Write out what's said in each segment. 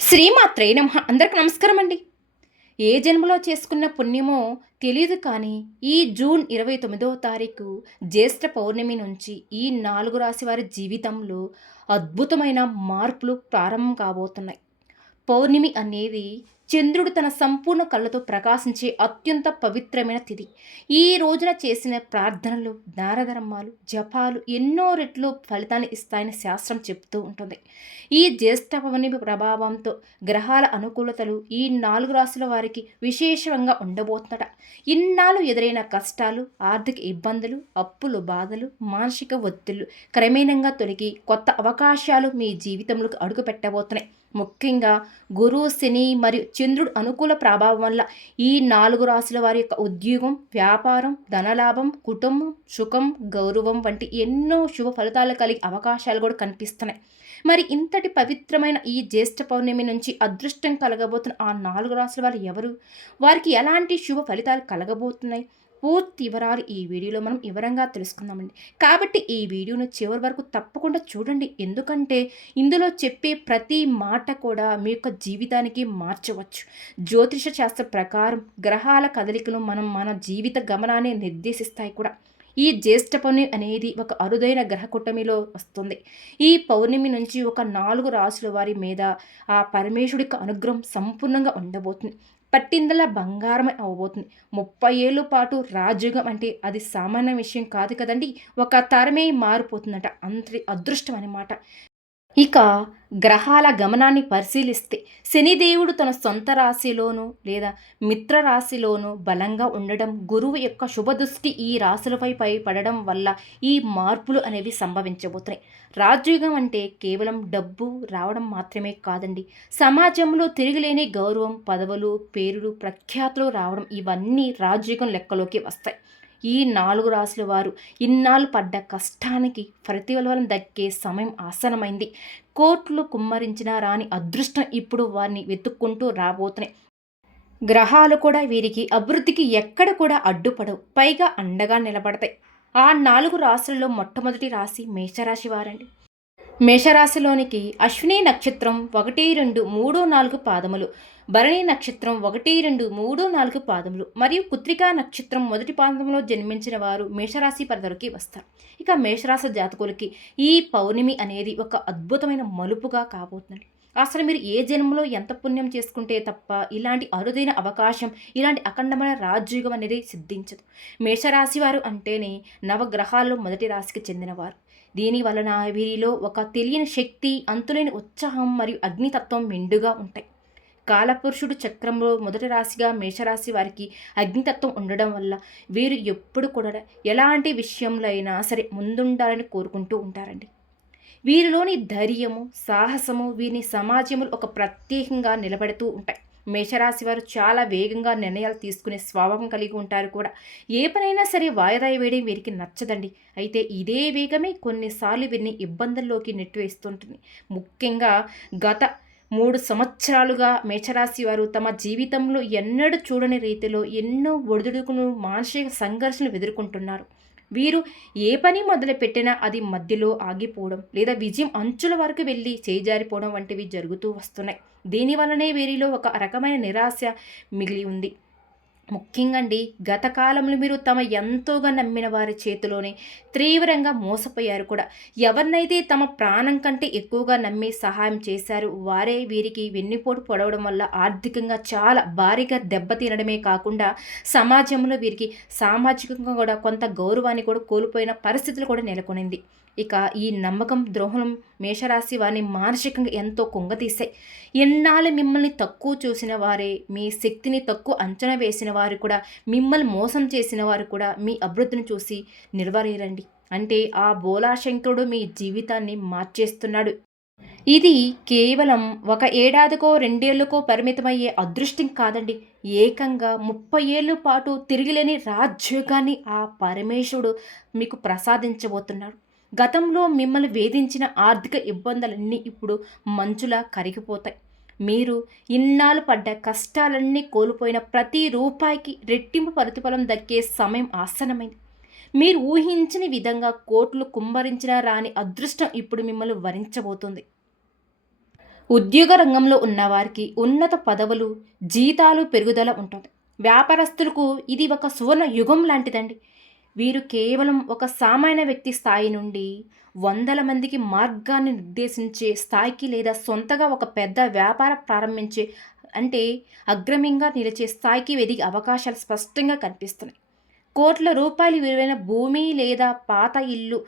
శ్రీమాత్రే నమః. అందరికి నమస్కారం అండి. ఏ జన్మలో చేసుకున్న పుణ్యమో తెలీదు కానీ, ఈ జూన్ 29వ తారీఖు జ్యేష్ఠ పౌర్ణమి నుంచి ఈ 4 రాశి వారి జీవితంలో అద్భుతమైన మార్పులు ప్రారంభం కాబోతున్నాయి. పౌర్ణమి అనేది చంద్రుడు తన సంపూర్ణ కళ్ళతో ప్రకాశించే అత్యంత పవిత్రమైన తిథి. ఈ రోజున చేసిన ప్రార్థనలు, దానధర్మాలు, జపాలు ఎన్నో రెట్లు ఫలితాన్ని ఇస్తాయని శాస్త్రం చెప్తూ ఉంటుంది. ఈ జ్యేష్ఠ పౌర్ణమి ప్రభావంతో గ్రహాల అనుకూలతలు ఈ 4 రాశుల వారికి విశేషంగా ఉండబోతుందట. ఇన్నాళ్ళు ఎదురైన కష్టాలు, ఆర్థిక ఇబ్బందులు, అప్పులు, బాధలు, మానసిక ఒత్తిళ్లు క్రమేణంగా తొలగి కొత్త అవకాశాలు మీ జీవితంలోకి అడుగు పెట్టబోతున్నాయి. ముఖ్యంగా గురువు, శని మరియు చంద్రుడు అనుకూల ప్రభావం వల్ల ఈ 4 రాశుల వారి యొక్క ఉద్యోగం, వ్యాపారం, ధనలాభం, కుటుంబం, సుఖం, గౌరవం వంటి ఎన్నో శుభ ఫలితాలు కలిగే అవకాశాలు కూడా కనిపిస్తున్నాయి. మరి ఇంతటి పవిత్రమైన ఈ జ్యేష్ఠ పౌర్ణమి నుంచి అదృష్టం కలగబోతున్న ఆ 4 రాశుల వారు ఎవరు? వారికి ఎలాంటి శుభ ఫలితాలు కలగబోతున్నాయి? పూర్తి వివరాలు ఈ వీడియోలో మనం వివరంగా తెలుసుకుందామండి. కాబట్టి ఈ వీడియోను చివరి వరకు తప్పకుండా చూడండి. ఎందుకంటే ఇందులో చెప్పే ప్రతి మాట కూడా మీ యొక్క జీవితానికి మార్చవచ్చు. జ్యోతిష శాస్త్ర ప్రకారం గ్రహాల కదలికలు మన జీవిత గమనాన్ని నిర్దేశిస్తాయి కూడా. ఈ జ్యేష్ఠ పౌర్ణమి అనేది ఒక అరుదైన గ్రహ కూటమిలో వస్తుంది. ఈ పౌర్ణమి నుంచి ఒక 4 రాశుల వారి మీద ఆ పరమేశ్వరుడి యొక్క అనుగ్రహం సంపూర్ణంగా ఉండబోతుంది. పట్టిందల్లా బంగారమే అవ్వబోతుంది. 30 ఏళ్ళ పాటు రాజయోగం అంటే అది సామాన్య విషయం కాదు కదండీ! ఒక తరమే మారిపోతుందట. అంతటి అదృష్టం అన్నమాట. ఇక గ్రహాల గమనాన్ని పరిశీలిస్తే శనిదేవుడు తన సొంత రాశిలోనూ లేదా మిత్ర రాశిలోనూ బలంగా ఉండడం, గురువు యొక్క శుభదృష్టి ఈ రాశులపై పడడం వల్ల ఈ మార్పులు అనేవి సంభవించబోతున్నాయి. రాజయోగం అంటే కేవలం డబ్బు రావడం మాత్రమే కాదండి. సమాజంలో తిరిగిలేని గౌరవం, పదవులు, పేరులు, ప్రఖ్యాతులు రావడం ఇవన్నీ రాజయోగం లెక్కలోకి వస్తాయి. ఈ 4 రాశుల వారు ఇన్నాళ్ళు పడ్డ కష్టానికి ప్రతిఫలం దక్కే సమయం ఆసన్నమైంది. కోట్లు కుమ్మరించినా రాని అదృష్టం ఇప్పుడు వారిని వెతుక్కుంటూ రాబోతున్నాయి. గ్రహాలు కూడా వీరికి అభివృద్ధికి ఎక్కడ కూడా అడ్డుపడవు, పైగా అండగా నిలబడతాయి. ఆ 4 రాశులలో మొట్టమొదటి రాశి మేషరాశి వారండి. మేషరాశిలోనికి అశ్విని నక్షత్రం 1, 2, 3, 4 పాదములు, భరణి నక్షత్రం 1, 2, 3, 4 పాదములు మరియు కృత్తికా నక్షత్రం మొదటి పాదంలో జన్మించిన వారు మేషరాశి పరిధిలోకి వస్తారు. ఇక మేషరాశి జాతకులకి ఈ పౌర్ణమి అనేది ఒక అద్భుతమైన మలుపుగా కాబోతుంది. అసలు మీరు ఏ జన్మలో ఎంత పుణ్యం చేసుకుంటే తప్ప ఇలాంటి అరుదైన అవకాశం, ఇలాంటి అఖండమైన రాజయోగం అనేది సిద్ధించదు. మేషరాశి వారు అంటేనే నవగ్రహాల్లో మొదటి రాశికి చెందినవారు. దీని వలన వీరిలో ఒక తెలియని శక్తి, అంతులేని ఉత్సాహం మరియు అగ్నితత్వం మెండుగా ఉంటాయి. కాలపురుషుడు చక్రంలో మొదటి రాశిగా మేషరాశి వారికి అగ్నితత్వం ఉండడం వల్ల వీరు ఎప్పుడు కూడా ఎలాంటి విషయంలో అయినా సరే ముందుండాలని కోరుకుంటూ ఉంటారండి. వీరిలోని ధైర్యము, సాహసము వీరిని సమాజంలో ఒక ప్రత్యేకంగా నిలబెడుతూ ఉంటాయి. మేషరాశి వారు చాలా వేగంగా నిర్ణయాలు తీసుకునే స్వభావం కలిగి ఉంటారు కూడా. ఏ పనైనా సరే వాయిదా వేయడం వీరికి నచ్చదండి. అయితే ఇదే వేగమే కొన్నిసార్లు వీరిని ఇబ్బందుల్లోకి నెట్టివేస్తుంటుంది. ముఖ్యంగా గత 3 సంవత్సరాలుగా మేషరాశి వారు తమ జీవితంలో ఎన్నడూ చూడని రీతిలో ఎన్నో ఒడిదుడుకులు, మానసిక సంఘర్షణలు ఎదుర్కొంటున్నారు. వీరు ఏ పని మొదలుపెట్టినా అది మధ్యలో ఆగిపోవడం లేదా విజయం అంచుల వరకు వెళ్ళి చేజారిపోవడం వంటివి జరుగుతూ వస్తున్నాయి. దీనివల్లనే వీరిలో ఒక రకమైన నిరాశ మిగిలి ఉంది. ముఖ్యంగా అండి, గత కాలంలో మీరు తమ ఎంతోగా నమ్మిన వారి చేతిలోనే తీవ్రంగా మోసపోయారు కూడా. ఎవరినైతే తమ ప్రాణం కంటే ఎక్కువగా నమ్మి సహాయం చేశారు వారే వీరికి వెన్నుపోటు పొడవడం వల్ల ఆర్థికంగా చాలా భారీగా దెబ్బతినడమే కాకుండా సమాజంలో వీరికి సామాజికంగా కూడా కొంత గౌరవాన్ని కూడా కోల్పోయిన పరిస్థితులు కూడా నెలకొనింది. ఇక ఈ నమ్మకం ద్రోహం మేషరాశి వారిని మానసికంగా ఎంతో కుంగతీశాయి. ఎన్నాళ్ళు మిమ్మల్ని తక్కువ చూసిన వారే, మీ శక్తిని తక్కువ అంచనా వేసిన వారు కూడా, మిమ్మల్ని మోసం చేసిన వారు కూడా మీ అభివృద్ధిని చూసి నిర్వరేరండి. అంటే ఆ బోలాశంకరుడు మీ జీవితాన్ని మార్చేస్తున్నాడు. ఇది కేవలం 1 ఏడాదికో 2 ఏళ్లకో పరిమితమయ్యే అదృష్టం కాదండి. ఏకంగా 30 ఏళ్ళ పాటు తిరిగిలేని రాజ్యోగాన్ని ఆ పరమేశ్వరుడు మీకు ప్రసాదించబోతున్నాడు. గతంలో మిమ్మల్ని వేధించిన ఆర్థిక ఇబ్బందులన్నీ ఇప్పుడు మంచులా కరిగిపోతాయి. మీరు ఇన్నాళ్ళు పడ్డ కష్టాలన్నీ కోల్పోయిన ప్రతి రూపాయికి రెట్టింపు ప్రతిఫలం దక్కే సమయం ఆసన్నమైంది. మీరు ఊహించని విధంగా కోట్లు కుమ్మరించినా రాని అదృష్టం ఇప్పుడు మిమ్మల్ని వరించబోతుంది. ఉద్యోగ రంగంలో ఉన్నవారికి ఉన్నత పదవులు, జీతాలు పెరుగుదల ఉంటుంది. వ్యాపారస్తులకు ఇది ఒక సువర్ణ యుగం లాంటిదండి. వీరు కేవలం ఒక సామాన్య వ్యక్తి స్థాయి నుండి వందల మందికి మార్గాన్ని నిర్దేశించే స్థాయికి లేదా సొంతగా ఒక పెద్ద వ్యాపారం ప్రారంభించే అంటే అగ్రమ్యంగా నిలిచే స్థాయికి ఎదిగే అవకాశాలు స్పష్టంగా కనిపిస్తున్నాయి. కోట్ల రూపాయలు విలువైన భూమి లేదా పాత ఇల్లు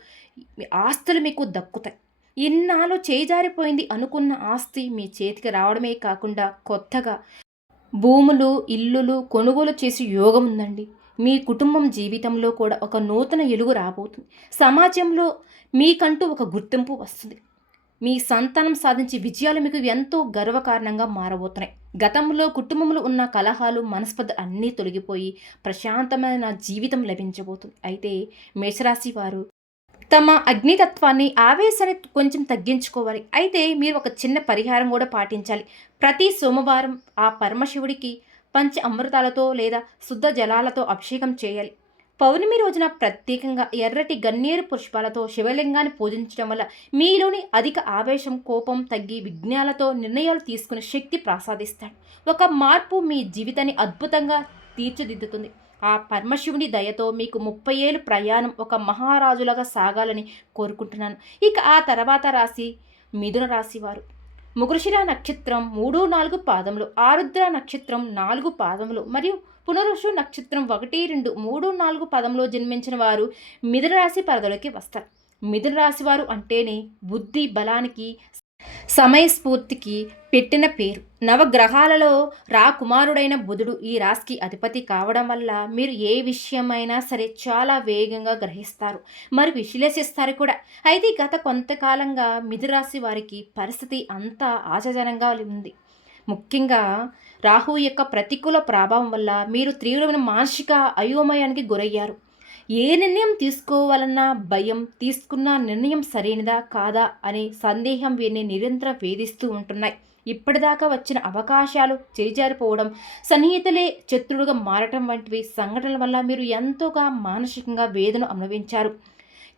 ఆస్తులు మీకు దక్కుతాయి. ఇన్నాళ్ళు చేజారిపోయింది అనుకున్న ఆస్తి మీ చేతికి రావడమే కాకుండా కొత్తగా భూములు, ఇల్లులు కొనుగోలు చేసే యోగం ఉందండి. మీ కుటుంబం జీవితంలో కూడా ఒక నూతన వెలుగు రాబోతుంది. సమాజంలో మీకంటూ ఒక గుర్తింపు వస్తుంది. మీ సంతానం సాధించే విజయాలు మీకు ఎంతో గర్వకారణంగా మారబోతున్నాయి. గతంలో కుటుంబంలో ఉన్న కలహాలు, మనస్పర్ధ అన్నీ తొలగిపోయి ప్రశాంతమైన జీవితం లభించబోతుంది. అయితే మేషరాశి వారు తమ అగ్నితత్వాన్ని, ఆవేశాన్ని కొంచెం తగ్గించుకోవాలి. అయితే మీరు ఒక చిన్న పరిహారం కూడా పాటించాలి. ప్రతి సోమవారం ఆ పరమశివుడికి పంచ అమృతాలతో లేదా శుద్ధ జలాలతో అభిషేకం చేయాలి. పౌర్ణమి రోజున ప్రత్యేకంగా ఎర్రటి గన్నేరు పుష్పాలతో శివలింగాన్ని పూజించడం వల్ల మీలోని అధిక ఆవేశం, కోపం తగ్గి విజ్ఞాలతో నిర్ణయాలు తీసుకునే శక్తి ప్రసాదిస్తాడు. ఒక మార్పు మీ జీవితాన్ని అద్భుతంగా తీర్చిదిద్దుతుంది. ఆ పరమశివుని దయతో మీకు 30 ఏళ్ళు ప్రయాణం ఒక మహారాజులాగా సాగాలని కోరుకుంటున్నాను. ఇక ఆ తర్వాత రాశి మిథున రాశి వారు. మృగశిర నక్షత్రం 3, 4 పాదములు, ఆరుద్ర నక్షత్రం 4 పాదములు మరియు పునరుషు నక్షత్రం 1, 2, 3, 4 పదంలో జన్మించిన వారు మిథున రాశి పరిధిలోకి వస్తారు. మిథున రాశి వారు అంటేనే బుద్ధి బలానికి, సమయస్ఫూర్తికి పెట్టిన పేరు. నవగ్రహాలలో రాకుమారుడైన బుధుడు ఈ రాశికి అధిపతి కావడం వల్ల మీరు ఏ విషయమైనా సరే చాలా వేగంగా గ్రహిస్తారు, మరి విశ్లేషిస్తారు కూడా. అయితే గత కొంతకాలంగా మిథురాశి వారికి పరిస్థితి అంతా ఆశాజనంగా ఉంది. ముఖ్యంగా రాహు యొక్క ప్రతికూల ప్రభావం వల్ల మీరు తీవ్రమైన మానసిక అయోమయానికి గురయ్యారు. ఏ నిర్ణయం తీసుకోవాలన్నా భయం, తీసుకున్న నిర్ణయం సరైనదా కాదా అనే సందేహం వీరిని నిరంతరం వేధిస్తూ ఉంటున్నాయి. ఇప్పటిదాకా వచ్చిన అవకాశాలు చేజారిపోవడం, సన్నిహితులే శత్రువులుగా మారటం వంటివి సంఘటనల వల్ల మీరు ఎంతోగా మానసికంగా వేదన అనుభవించారు.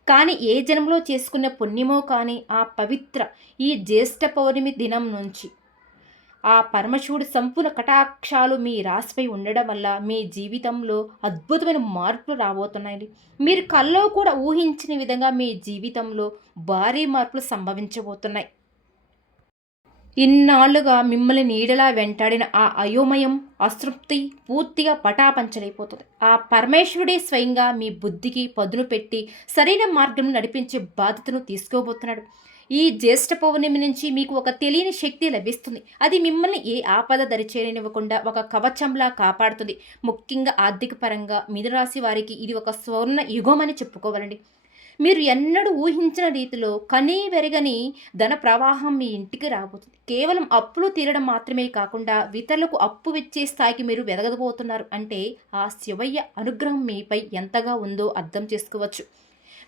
కానీ ఏ జన్మలో చేసుకున్న పుణ్యమో కానీ ఆ పవిత్ర ఈ జ్యేష్ఠ పౌర్ణమి దినం నుంచి ఆ పరమశివుడి సంపూర్ణ కటాక్షాలు మీ రాశిపై ఉండడం వల్ల మీ జీవితంలో అద్భుతమైన మార్పులు రాబోతున్నాయి. మీరు కల్లో కూడా ఊహించిన విధంగా మీ జీవితంలో భారీ మార్పులు సంభవించబోతున్నాయి. ఇన్నాళ్లుగా మిమ్మల్ని నీడలా వెంటాడిన ఆ అయోమయం, అతృప్తి పూర్తిగా పటాపంచలైపోతుంది. ఆ పరమేశ్వరుడే స్వయంగా మీ బుద్ధికి పదును పెట్టి సరైన మార్గం నడిపించే బాధ్యతను తీసుకోబోతున్నాడు. ఈ జ్యేష్ఠ పౌర్ణమి నుంచి మీకు ఒక తెలియని శక్తి లభిస్తుంది. అది మిమ్మల్ని ఏ ఆపద దరిచేరనివ్వకుండా ఒక కవచంలా కాపాడుతుంది. ముఖ్యంగా ఆర్థిక పరంగా మిథునరాశి వారికి ఇది ఒక స్వర్ణ యుగం అని చెప్పుకోవాలండి. మీరు ఎన్నడూ ఊహించిన రీతిలో కనీ వెరగని ధన ప్రవాహం మీ ఇంటికి రాబోతుంది. కేవలం అప్పులు తీరడం మాత్రమే కాకుండా ఇతరులకు అప్పు ఇచ్చే స్థాయికి మీరు వెదగబోతున్నారు. అంటే ఆ శివయ్య అనుగ్రహం మీపై ఎంతగా ఉందో అర్థం చేసుకోవచ్చు.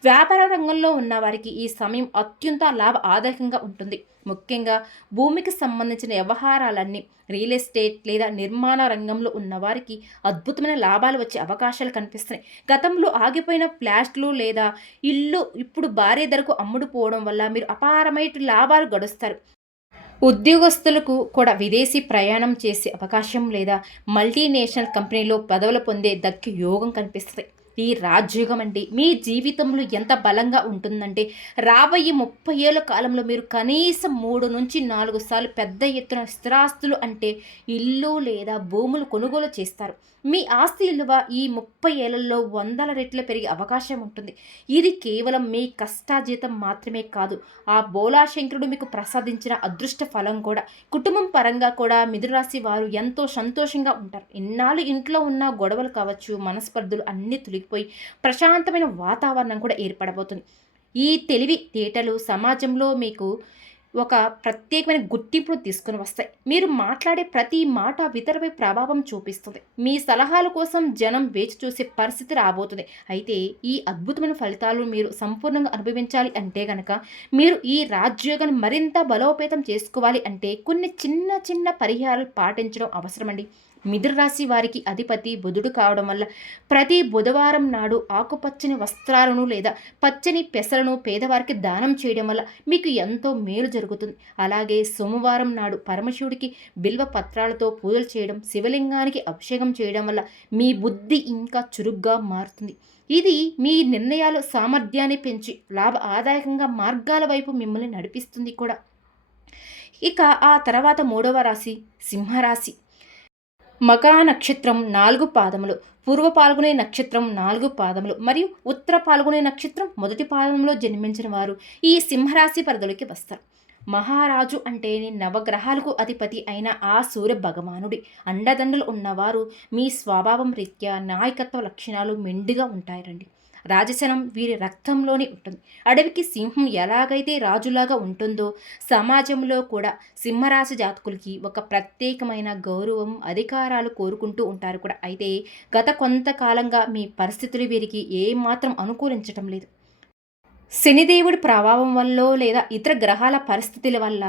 వ్యాపార రంగంలో ఉన్న వారికి ఈ సమయం అత్యంత లాభ ఆదాయకంగా ఉంటుంది. ముఖ్యంగా భూమికి సంబంధించిన వ్యవహారాలన్నీ, రియల్ ఎస్టేట్ లేదా నిర్మాణ రంగంలో ఉన్న వారికి అద్భుతమైన లాభాలు వచ్చే అవకాశాలు కనిపిస్తున్నాయి. గతంలో ఆగిపోయిన ఫ్లాట్లు లేదా ఇల్లు ఇప్పుడు భారీ ధరకు అమ్ముడుపోవడం వల్ల మీరు అపారమైన లాభాలు గడుస్తారు. ఉద్యోగస్తులకు కూడా విదేశీ ప్రయాణం చేసే అవకాశం లేదా మల్టీనేషనల్ కంపెనీలో పదవులు పొందే దక్కి యోగం కనిపిస్తుంది. ఈ రాజయోగం అండి మీ జీవితంలో ఎంత బలంగా ఉంటుందంటే రాబోయే 30 ఏళ్ల కాలంలో మీరు కనీసం 3 నుంచి 4 సార్లు పెద్ద ఎత్తున స్థిరాస్తులు అంటే ఇల్లు లేదా భూములు కొనుగోలు చేస్తారు. మీ ఆస్తి విలువ ఈ 30 ఏళ్లలో 100 రెట్లు పెరిగే అవకాశం ఉంటుంది. ఇది కేవలం మీ కష్టాజీతం మాత్రమే కాదు, ఆ బోలాశంకరుడు మీకు ప్రసాదించిన అదృష్ట ఫలం కూడా. కుటుంబం పరంగా కూడా మిథునరాశి వారు ఎంతో సంతోషంగా ఉంటారు. ఇన్నాళ్ళు ఇంట్లో ఉన్న గొడవలు కావచ్చు, మనస్పర్ధలు అన్నీ తొలగిపోయి ప్రశాంతమైన వాతావరణం కూడా ఏర్పడబోతుంది. ఈ తెలివి తేటలు సమాజంలో మీకు ఒక ప్రత్యేకమైన గుర్తింపును తీసుకుని వస్తాయి. మీరు మాట్లాడే ప్రతి మాట ఇతరులపై ప్రభావం చూపిస్తుంది. మీ సలహాల కోసం జనం వేచి చూసే పరిస్థితి రాబోతుంది. అయితే ఈ అద్భుతమైన ఫలితాలు మీరు సంపూర్ణంగా అనుభవించాలి అంటే గనక మీరు ఈ రాజయోగాన్ని మరింత బలోపేతం చేసుకోవాలి అంటే కొన్ని చిన్న చిన్న పరిహారాలు పాటించడం అవసరమండి. మిథున రాశి వారికి అధిపతి బుధుడు కావడం వల్ల ప్రతి బుధవారం నాడు ఆకుపచ్చని వస్త్రాలను లేదా పచ్చని పెసలను పేదవారికి దానం చేయడం వల్ల మీకు ఎంతో మేలు జరుగుతుంది. అలాగే సోమవారం నాడు పరమశివుడికి బిల్వ పత్రాలతో పూజలు చేయడం, శివలింగానికి అభిషేకం చేయడం వల్ల మీ బుద్ధి ఇంకా చురుగ్గా మారుతుంది. ఇది మీ నిర్ణయాలు సామర్థ్యాన్ని పెంచి లాభ ఆదాయకంగా మార్గాల వైపు మిమ్మల్ని నడిపిస్తుంది కూడా. ఇక ఆ తర్వాత మూడవ రాశి సింహరాశి. మగా నక్షత్రం 4 పాదములు, పూర్వ పాల్గొనే నక్షత్రం 4 పాదములు మరియు ఉత్తర పాల్గొనే నక్షత్రం మొదటి పాదంలో జన్మించిన వారు ఈ సింహరాశి పరిధిలోకి వస్తారు. మహారాజు అంటే నవగ్రహాలకు అధిపతి అయిన ఆ సూర్య భగవానుడి అండదండలు ఉన్నవారు మీ స్వభావం రీత్యా నాయకత్వ లక్షణాలు మెండుగా ఉంటాయండి. రాజసనం వీరి రక్తంలోనే ఉంటుంది. అడవికి సింహం ఎలాగైతే రాజులాగా ఉంటుందో సమాజంలో కూడా సింహరాశి జాతకులకి ఒక ప్రత్యేకమైన గౌరవం, అధికారాలు కోరుకుంటూ ఉంటారు కూడా. అయితే గత కొంతకాలంగా మీ పరిస్థితులు వీరికి ఏమాత్రం అనుకూలించటం లేదు. శనిదేవుడి ప్రభావం వల్లో లేదా ఇతర గ్రహాల పరిస్థితుల వల్ల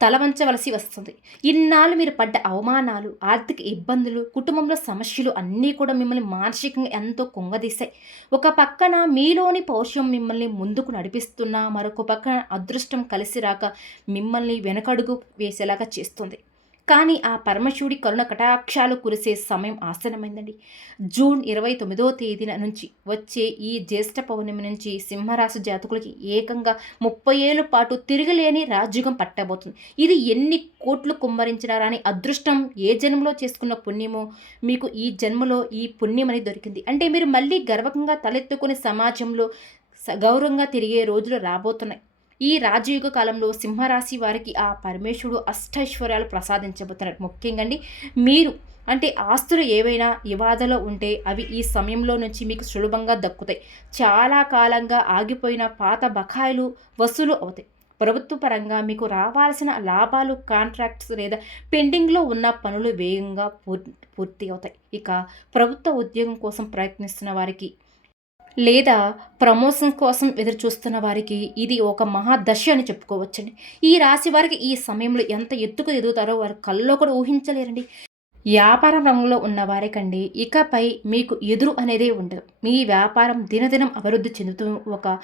తలవంచవలసి వస్తుంది. ఇన్నాళ్ళు మీరు పడ్డ అవమానాలు, ఆర్థిక ఇబ్బందులు, కుటుంబంలో సమస్యలు అన్నీ కూడా మిమ్మల్ని మానసికంగా ఎంతో కుంగదీశాయి. ఒక పక్కన మీలోని పౌరుషం మిమ్మల్ని ముందుకు నడిపిస్తున్నా, మరొక పక్కన అదృష్టం కలిసి రాక మిమ్మల్ని వెనకడుగు వేసేలాగా చేస్తుంది. కానీ ఆ పరమశివుడి కరుణ కటాక్షాలు కురిసే సమయం ఆసనమైందండి. జూన్ 29వ తేదీన నుంచి వచ్చే ఈ జ్యేష్ఠ పౌర్ణమి నుంచి సింహరాశి జాతకులకి ఏకంగా 30 ఏళ్ళ పాటు తిరగలేని రాజ్యుగం పట్టబోతుంది. ఇది ఎన్ని కోట్లు కుమ్మరించినా రాని అదృష్టం, ఏ జన్మలో చేసుకున్న పుణ్యమో మీకు ఈ జన్మలో ఈ పుణ్యమని దొరికింది. అంటే మీరు మళ్ళీ గర్వకంగా తలెత్తుకుని సమాజంలో గౌరవంగా తిరిగే రోజులు రాబోతున్నాయి. ఈ రాజయుగ కాలంలో సింహరాశి వారికి ఆ పరమేశ్వరుడు అష్టైశ్వర్యాలు ప్రసాదించబోతున్నారు. ముఖ్యంగా అండి, మీరు అంటే ఆస్తులు ఏవైనా వివాదాలో ఉంటే అవి ఈ సమయంలో నుంచి మీకు సులభంగా దక్కుతాయి. చాలా కాలంగా ఆగిపోయిన పాత బకాయిలు వసూలు అవుతాయి. ప్రభుత్వ పరంగా మీకు రావాల్సిన లాభాలు, కాంట్రాక్ట్స్ లేదా పెండింగ్లో ఉన్న పనులు వేగంగా పూర్తి అవుతాయి. ఇక ప్రభుత్వ ఉద్యోగం కోసం ప్రయత్నిస్తున్న వారికి లేదా ప్రమోషన్ కోసం ఎదురు చూస్తున్న వారికి ఇది ఒక మహాదశ అని చెప్పుకోవచ్చండి. ఈ రాశి వారికి ఈ సమయంలో ఎంత ఎత్తుకు ఎదుగుతారో వారు కల్లో కూడా ఊహించలేరండి. వ్యాపారం రంగంలో ఉన్న వారికండి ఇకపై మీకు ఎదురు అనేదే ఉండదు. మీ వ్యాపారం దినదినం అభివృద్ధి చెందుతూ ఒక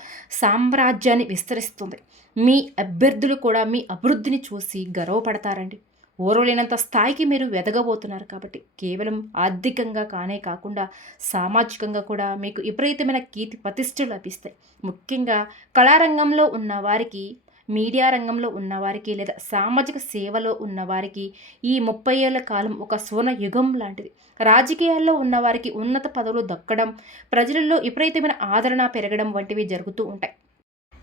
సామ్రాజ్యాన్ని విస్తరిస్తుంది. మీ అభ్యర్థులు కూడా మీ అభివృద్ధిని చూసి గర్వపడతారండి. ఓర్వలేనంత స్థాయికి మీరు ఎదగబోతున్నారు కాబట్టి కేవలం ఆర్థికంగా కానే కాకుండా సామాజికంగా కూడా మీకు విపరీతమైన కీర్తి ప్రతిష్టలు లభిస్తాయి. ముఖ్యంగా కళారంగంలో ఉన్న వారికి, మీడియా రంగంలో ఉన్నవారికి లేదా సామాజిక సేవలో ఉన్నవారికి ఈ 30 ఏళ్ల కాలం ఒక సువర్ణ యుగం లాంటిది. రాజకీయాల్లో ఉన్నవారికి ఉన్నత పదవులు దక్కడం, ప్రజలలో విపరీతమైన ఆదరణ పెరగడం వంటివి జరుగుతూ ఉంటాయి.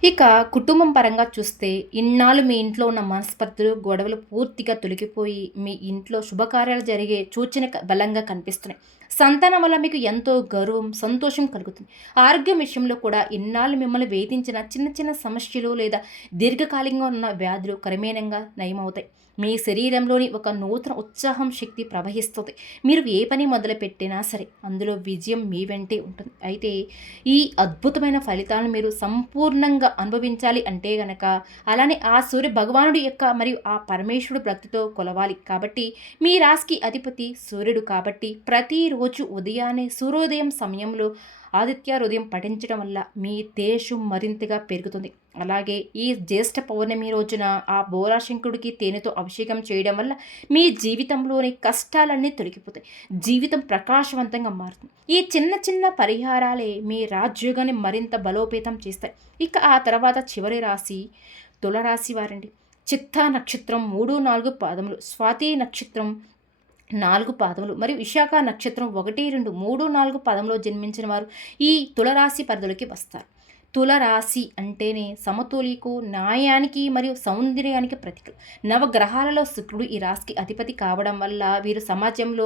ఇక కుటుంబం పరంగా చూస్తే ఇన్నాళ్ళు మీ ఇంట్లో ఉన్న మనస్పర్ధలు, గొడవలు పూర్తిగా తొలగిపోయి మీ ఇంట్లో శుభకార్యాలు జరిగే సూచన బలంగా కనిపిస్తున్నాయి. సంతానం వల్ల మీకు ఎంతో గౌరవం, సంతోషం కలుగుతుంది. ఆరోగ్యం విషయంలో కూడా ఇన్నాళ్ళు మిమ్మల్ని వేధించిన చిన్న చిన్న సమస్యలు లేదా దీర్ఘకాలికంగా ఉన్న వ్యాధులు క్రమేణంగా నయమవుతాయి. మీ శరీరంలోని ఒక నూతన ఉత్సాహం, శక్తి ప్రవహిస్తుంది. మీరు ఏ పని మొదలుపెట్టినా సరే అందులో విజయం మీ వెంటే ఉంటుంది. అయితే ఈ అద్భుతమైన ఫలితాలను మీరు సంపూర్ణంగా అనుభవించాలి అంటే గనక అలానే ఆ సూర్య భగవానుడి యొక్క మరియు ఆ పరమేశ్వరుడు భక్తితో కొలవాలి. కాబట్టి మీ రాశికి అధిపతి సూర్యుడు కాబట్టి ప్రతిరోజు ఉదయాన్నే సూర్యోదయం సమయంలో ఆదిత్య హృదయం పఠించడం వల్ల మీ దేశం మరింతగా పెరుగుతుంది. అలాగే ఈ జ్యేష్ఠ పౌర్ణమి రోజున ఆ బోలాశంకుడికి తేనెతో అభిషేకం చేయడం వల్ల మీ జీవితంలోని కష్టాలన్నీ తొలగిపోతాయి. జీవితం ప్రకాశవంతంగా మారుతుంది. ఈ చిన్న చిన్న పరిహారాలే మీ రాజ్యోగాన్ని మరింత బలోపేతం చేస్తాయి. ఇక ఆ తర్వాత చివరి రాశి తులరాశి వారండి. చిత్తా నక్షత్రం 3, 4 పాదములు, స్వాతి నక్షత్రం 4 పాదములు మరియు విశాఖ నక్షత్రం 1, 2, 3, 4 పదంలో జన్మించిన వారు ఈ తులరాశి పరిధిలోకి వస్తారు. తులరాశి అంటేనే సమతులికు, న్యాయానికి మరియు సౌందర్యానికి ప్రతీక. నవగ్రహాలలో శుక్రుడు ఈ రాశికి అధిపతి కావడం వల్ల వీరు సమాజంలో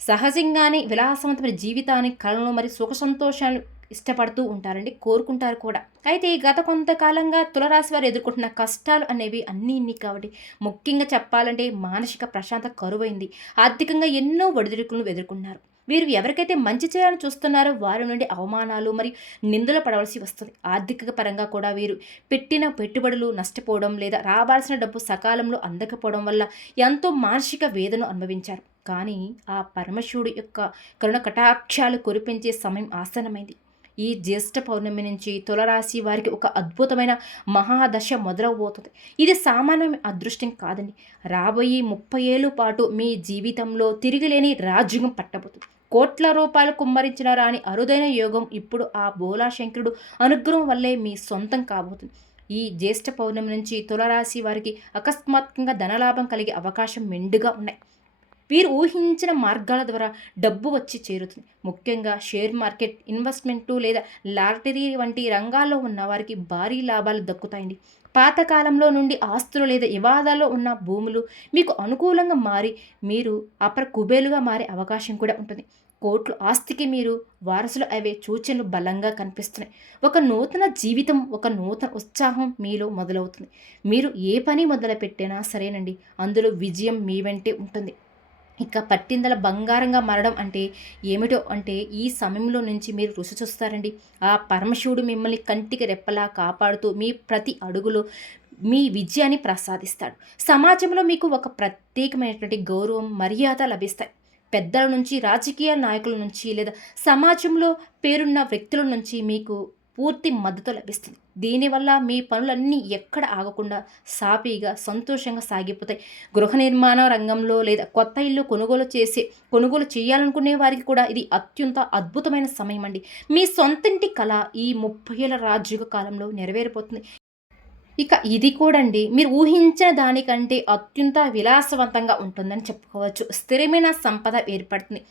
సహజంగానే విలాసవంతమైన జీవితాన్ని, కళను మరియు సుఖ సంతోషాలు ఇష్టపడుతూ ఉంటారండి, కోరుకుంటారు కూడా. అయితే గత కొంతకాలంగా తులరాశి వారు ఎదుర్కొంటున్న కష్టాలు అనేవి ఇన్ని కాబట్టి ముఖ్యంగా చెప్పాలంటే మానసిక ప్రశాంతత కరువైంది. ఆర్థికంగా ఎన్నో ఒడిదుడుకులను ఎదుర్కొన్నారు. వీరు ఎవరికైతే మంచి చేయాలని చూస్తున్నారో వారి నుండి అవమానాలు మరియు నిందలు పడవలసి వస్తుంది. ఆర్థిక పరంగా కూడా వీరు పెట్టిన పెట్టుబడులు నష్టపోవడం లేదా రావాల్సిన డబ్బు సకాలంలో అందకపోవడం వల్ల ఎంతో మానసిక వేదన అనుభవించారు. కానీ ఆ పరమశివుడి యొక్క కరుణ కటాక్షాలు కురిపించే సమయం ఆసన్నమైంది. ఈ జ్యేష్ఠ పౌర్ణమి నుంచి తులరాశి వారికి ఒక అద్భుతమైన మహాదశ మొదలవబోతుంది. ఇది సామాన్య అదృష్టం కాదండి. రాబోయే 30 ఏళ్ళ పాటు మీ జీవితంలో తిరిగిలేని రాజ్యం పట్టబోతుంది. కోట్ల రూపాయలు కుమ్మరించిన రాని అరుదైన యోగం ఇప్పుడు ఆ బోలాశంకరుడు అనుగ్రహం వల్లే మీ సొంతం కాబోతుంది. ఈ జ్యేష్ఠ పౌర్ణమి నుంచి తులరాశి వారికి అకస్మాత్తుగా ధనలాభం కలిగే అవకాశం మెండుగా ఉన్నాయి. వీరు ఊహించిన మార్గాల ద్వారా డబ్బు వచ్చి చేరుతుంది. ముఖ్యంగా షేర్ మార్కెట్, ఇన్వెస్ట్మెంటు లేదా లాటరీ వంటి రంగాల్లో ఉన్న వారికి భారీ లాభాలు దక్కుతాయండి. పాతకాలంలో నుండి ఆస్తులు లేదా వివాదాల్లో ఉన్న భూములు మీకు అనుకూలంగా మారి మీరు అపర కుబేలుగా మారే అవకాశం కూడా ఉంటుంది. కోట్లు ఆస్తికి మీరు వారసులు అవే సూచనలు బలంగా కనిపిస్తున్నాయి. ఒక నూతన జీవితం, ఒక నూతన ఉత్సాహం మీలో మొదలవుతుంది. మీరు ఏ పని మొదలుపెట్టినా సరేనండి, అందులో విజయం మీ వెంటే ఉంటుంది. ఇక పట్టిందల బంగారంగా మారడం అంటే ఏమిటో అంటే ఈ సమయంలో నుంచి మీరు రుచి చూస్తారండి. ఆ పరమశివుడు మిమ్మల్ని కంటికి రెప్పలా కాపాడుతూ మీ ప్రతి అడుగులో మీ విజయాన్ని ప్రసాదిస్తాడు. సమాజంలో మీకు ఒక ప్రత్యేకమైనటువంటి గౌరవం, మర్యాద లభిస్తాయి. పెద్దల నుంచి, రాజకీయ నాయకుల నుంచి లేదా సమాజంలో పేరున్న వ్యక్తుల నుంచి మీకు పూర్తి మద్దతు లభిస్తుంది. దీనివల్ల మీ పనులన్నీ ఎక్కడ ఆగకుండా సాఫీగా, సంతోషంగా సాగిపోతాయి. గృహ నిర్మాణ రంగంలో లేదా కొత్త ఇల్లు కొనుగోలు చేయాలనుకునే వారికి కూడా ఇది అత్యంత అద్భుతమైన సమయం అండి. మీ సొంతింటి కళ ఈ 30 ఏళ్ల రాజయోగ కాలంలో నెరవేరిపోతుంది. ఇక ఇది కూడండి మీరు ఊహించిన దానికంటే అత్యంత విలాసవంతంగా ఉంటుందని చెప్పుకోవచ్చు. స్థిరమైన సంపద ఏర్పడుతుంది.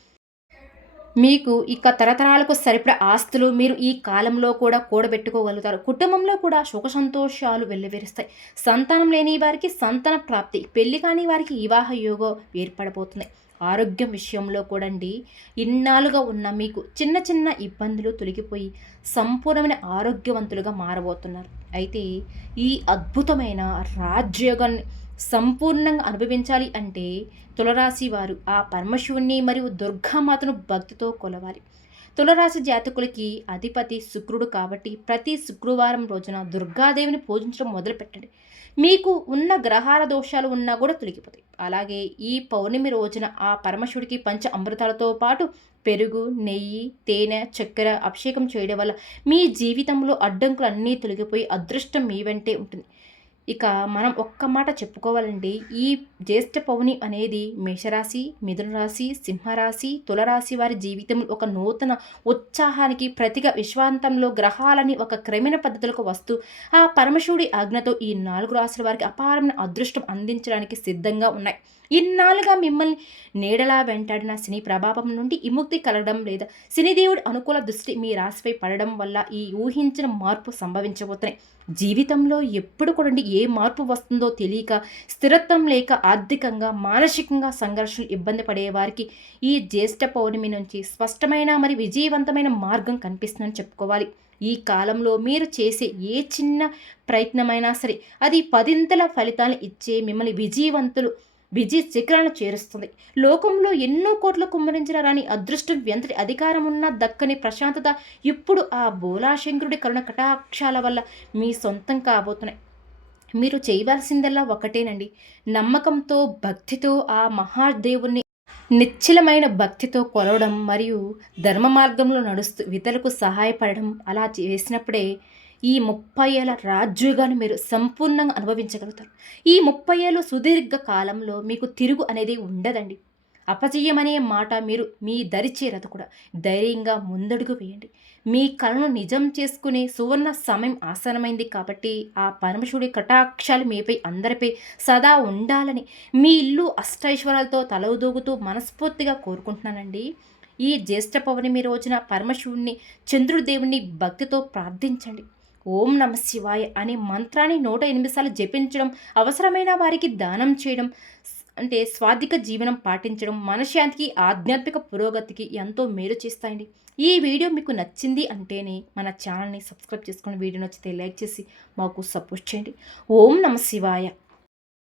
మీకు ఇక తరతరాలకు సరిపడ ఆస్తులు మీరు ఈ కాలంలో కూడా కూడబెట్టుకోగలుగుతారు. కుటుంబంలో కూడా సుఖ సంతోషాలు వెల్లివిరుస్తాయి. సంతానం లేని వారికి సంతాన ప్రాప్తి, పెళ్లి కాని వారికి వివాహ యోగం ఏర్పడబోతుంది. ఆరోగ్యం విషయంలో కూడండి ఇన్నాళ్ళుగా ఉన్న మీకు చిన్న చిన్న ఇబ్బందులు తొలగిపోయి సంపూర్ణమైన ఆరోగ్యవంతులుగా మారబోతున్నారు. అయితే ఈ అద్భుతమైన రాజయోగాన్ని సంపూర్ణంగా అనుభవించాలి అంటే తులరాశి వారు ఆ పరమశివుణ్ణి మరియు దుర్గామాతను భక్తితో కొలవాలి. తులరాశి జాతకులకి అధిపతి శుక్రుడు కాబట్టి ప్రతి శుక్రవారం రోజున దుర్గాదేవిని పూజించడం మొదలుపెట్టండి. మీకు ఉన్న గ్రహాల దోషాలు ఉన్నా కూడా తొలగిపోతాయి. అలాగే ఈ పౌర్ణమి రోజున ఆ పరమశివుడికి పంచ అమృతాలతో పాటు పెరుగు, నెయ్యి, తేనె, చక్కెర అభిషేకం చేయడం వల్ల మీ జీవితంలో అడ్డంకులు అన్నీ తొలగిపోయి అదృష్టం మీ వెంటే ఉంటుంది. ఇక మనం ఒక్క మాట చెప్పుకోవాలండి. ఈ జ్యేష్ఠ పౌర్ణమి అనేది మేషరాశి, మిథున రాశి, సింహరాశి, తులరాశి వారి జీవితంలో ఒక నూతన ఉత్సాహానికి ప్రతిగా విశ్వాంతంలో గ్రహాలని ఒక క్రమేణ పద్ధతులకు వస్తూ ఆ పరమశివుడి ఆజ్ఞతో ఈ 4 రాశుల వారికి అపారమైన అదృష్టం అందించడానికి సిద్ధంగా ఉన్నాయి. ఇన్నాళ్ళుగా మిమ్మల్ని నీడలా వెంటాడిన శని ప్రభావం నుండి విముక్తి కలగడం లేదా శనిదేవుడి అనుకూల దృష్టి మీ రాశిపై పడడం వల్ల ఈ ఊహించిన మార్పు సంభవించబోతున్నాయి. జీవితంలో ఎప్పుడు కూడా ఏ మార్పు వస్తుందో తెలియక స్థిరత్వం లేక ఆర్థికంగా, మానసికంగా సంఘర్షణలు ఇబ్బంది పడేవారికి ఈ జ్యేష్ఠ పౌర్ణమి నుంచి స్పష్టమైన మరి విజయవంతమైన మార్గం కనిపిస్తుందని చెప్పుకోవాలి. ఈ కాలంలో మీరు చేసే ఏ చిన్న ప్రయత్నమైనా సరే అది 10ంతల ఫలితాలను ఇచ్చే మిమ్మల్ని విజయ శిఖరాలను చేరుస్తుంది. లోకంలో ఎన్నో కోట్లు కుమ్మరించిన రాని అదృష్టం, ఎంతటి అధికారం ఉన్నా దక్కని ప్రశాంతత ఇప్పుడు ఆ బోలాశంకరుడి కరుణ కటాక్షాల వల్ల మీ సొంతం కాబోతున్నాయి. మీరు చేయవలసిందల్లా ఒకటేనండి. నమ్మకంతో, భక్తితో ఆ మహాదేవుణ్ణి నిశ్చలమైన భక్తితో కొలవడం మరియు ధర్మ మార్గంలో నడుస్తూ ఇతరులకు సహాయపడడం. అలా చేసినప్పుడే ఈ 30 ఏళ్ల రాజ్యోగాన్ని మీరు సంపూర్ణంగా అనుభవించగలుగుతారు. ఈ 30 ఏళ్ళు సుదీర్ఘ కాలంలో మీకు తిరుగు అనేది ఉండదండి. అపజయం అనే మాట మీరు మీ దరి చేరదు కూడా. ధైర్యంగా ముందడుగు వేయండి. మీ కలను నిజం చేసుకునే సువర్ణ సమయం ఆసనమైంది కాబట్టి ఆ పరమశివుడి కటాక్షాలు మీపై అందరిపై సదా ఉండాలని మీ ఇల్లు అష్టైశ్వర్యాలతో తలదూగుతూ మనస్ఫూర్తిగా కోరుకుంటున్నానండి. ఈ జ్యేష్ఠ పౌర్ణమి రోజున పరమశివుణ్ణి, చంద్రుదేవుణ్ణి భక్తితో ప్రార్థించండి. ఓం నమ శివాయ అనే మంత్రాన్ని 108 సార్లు జపించడం, అవసరమైన వారికి దానం చేయడం, అంటే స్వాధిక జీవనం పాటించడం మనశ్శాంతికి, ఆధ్యాత్మిక పురోగతికి ఎంతో మేలు చేస్తాయండి. ఈ వీడియో మీకు నచ్చింది అంటేనే మన ఛానల్ని సబ్స్క్రైబ్ చేసుకుని వీడియో నచ్చితే లైక్ చేసి మాకు సపోర్ట్ చేయండి. ఓం నమ శివాయ.